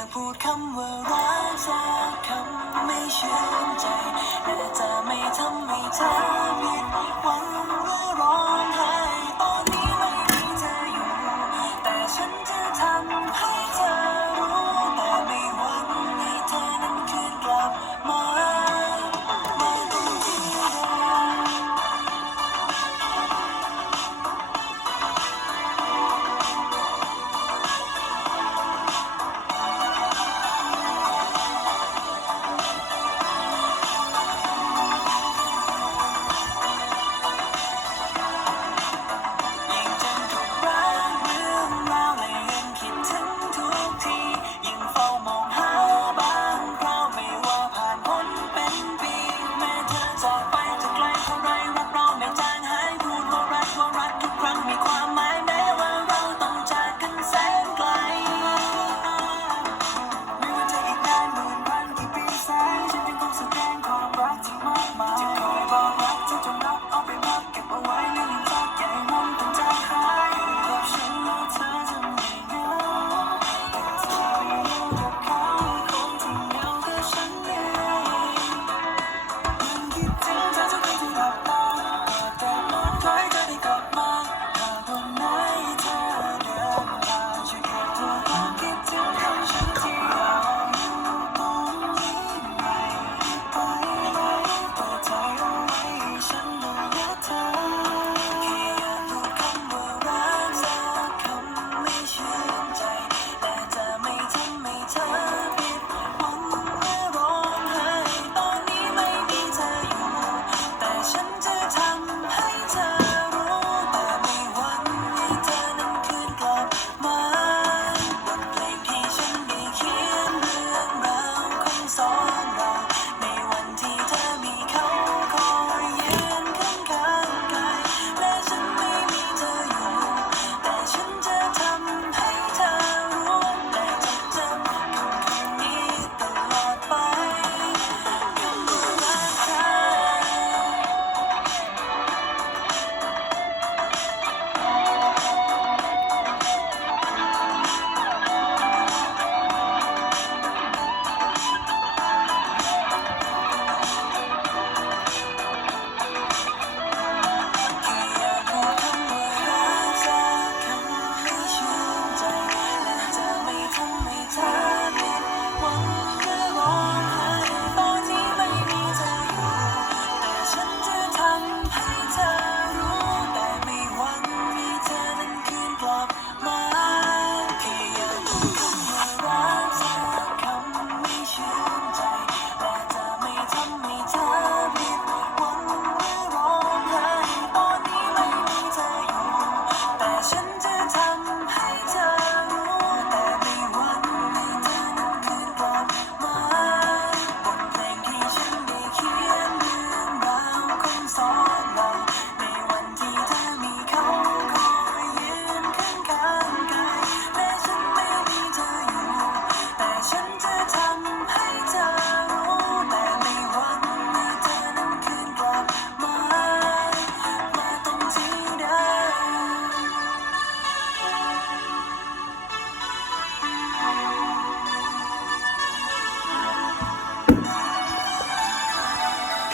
ากพูดคำว่ารักสักคำไม่เชื่อใจแต่จะไม่ทำให้เธอมิดวัง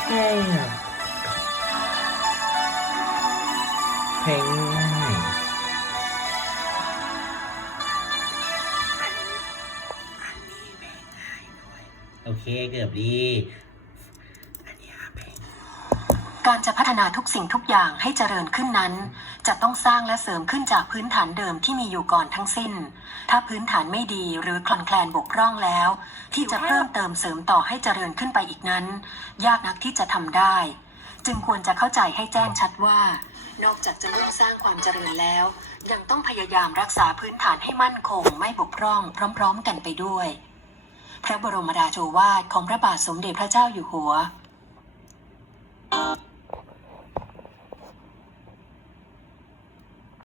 แห้งง่าแห้งโอเคเกือบดี การจะพัฒนาทุกสิ่งทุกอย่างให้เจริญขึ้นนั้น จะต้องสร้างและเสริมขึ้นจากพื้นฐานเดิมที่มีอยู่ก่อนทั้งสิ้น ถ้าพื้นฐานไม่ดีหรือคลอนแคลนบกพร่องแล้ว ที่จะเพิ่มเติมเสริมต่อให้เจริญขึ้นไปอีกนั้น ยากนักที่จะทำได้ จึงควรจะเข้าใจให้แจ้งชัดว่า นอกจากจะมุ่งสร้างความเจริญแล้ว ยังต้องพยายามรักษาพื้นฐานให้มั่นคงไม่บกพร่อง พร้อม ๆ กันไปด้วย พระบรมราโชวาทของพระบาทสมเด็จพระเจ้าอยู่หัว